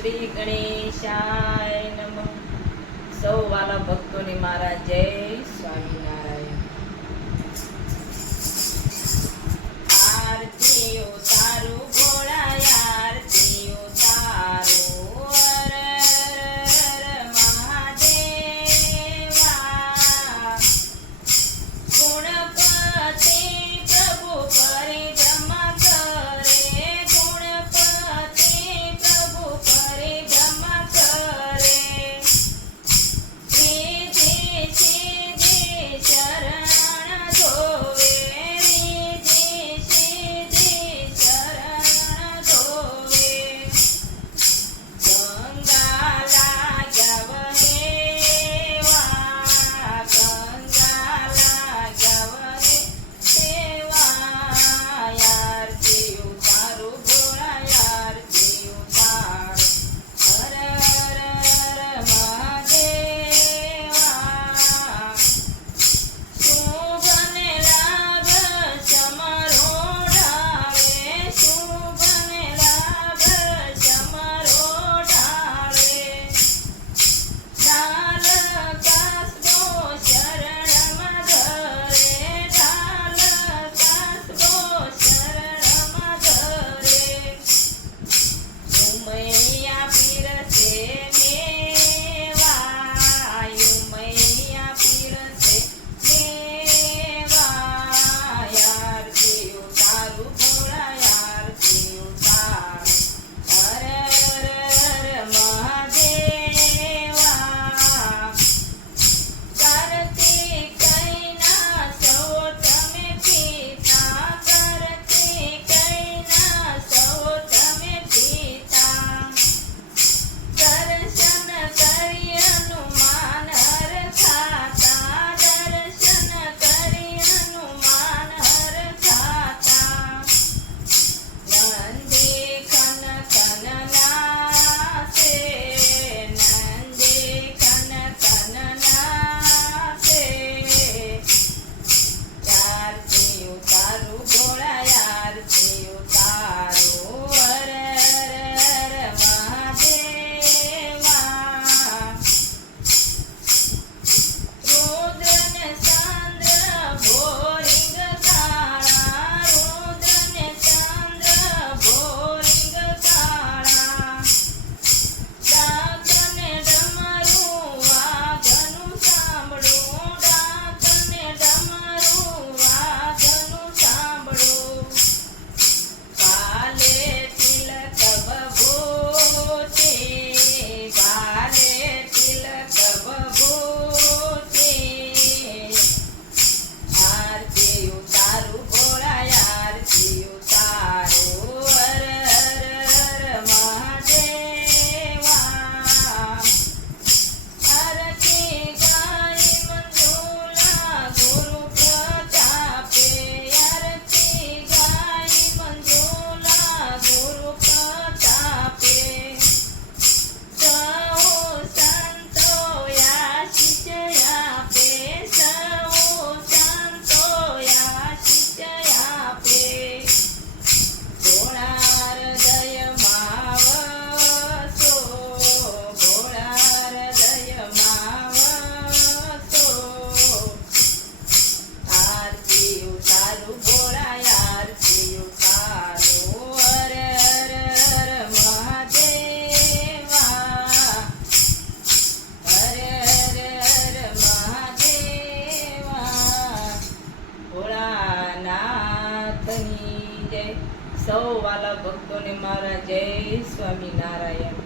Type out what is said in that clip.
શ્રી ગણેશાય નમઃ. સૌ વાલા ભક્તોને મારા જય સ્વામિનારાયણ. આરતી ઉતારું ભોળા, આરતી ઉતારું હર હર મહાદેવા. ગુણપતિ પ્રભુ પરિક્રમા કરે, ગુણપતિ પ્રભુ પરિક્રમા કરે. રીધિ સિદ્ધિ શરણ ધોવે, રીધિ સિદ્ધિ શરણ ધોવે. ગંગા લાગ્યા વહેવા, ગંગા લાગ્યા વહેવા. આરતી ઉતારું ભોળા, આરતી ઉતારું હર હર હર મહાદેવા. શુભને લાભ સમરોઢાવે, શુભને લાભ સમરોઢાવે. ઢાલ કાસબો શરણમાં ધરે, ઢાલ કાસબો શરણમાં ધરે. ઉમૈયા પીરસે મેવા, ઉમૈયા પીરસે મેવા. આરતી ઉતારું ભોળા, આરતી ઉતારું હર હર હર મહાદેવા. કાર્તિકેયના સૌ તમે પિતા, કાર્તિકેયના સૌ તમે પિતા. દર્શન કરી હનુમાન હરખાતા, દર્શન કરી હનુમાન હરખાતા. નંદી ખન ખન નાચે, નંદી ખન ખન નાચે. આરતી ઉતારું ભોળા, આરતી ઉતારું હર હર હર મહાદેવા. રુદ્રને ચંદ્ર ભોરિંગ કાળા, રુદ્રને ચંદ્ર ભોરિંગ કાળા. ડાકને ડમરું વાઘનું સાંભળું, ડાકને ડમરું વાઘનું સાંભળું. કાલે તિલક બભૂતિ, કાલે તિલક બભૂતિ. આરતી ઉતારું ભોળા, આરતી ઉતારું હર હર હર મહાદેવા. આરતી ગાય મંજુલા ગુરુ પ્રતાપે, આરતી ગાય મંજુલા ગુરુ પ્રતાપે. સૌ સંતો આશીષ આપે, સૌ સંતો આશીષ આપે. ભોળા હૃદયમાં વસો, ભોળા હૃદયમાં વસો. આરતી ઉતારું ભોળા, આરતી ઉતારું હર હર હર મહાદેવા. હર હર હર મહાદેવા. ભોળાનાથની જય. સૌ વાલા ભક્તોને મારા જય સ્વામિનારાયણ.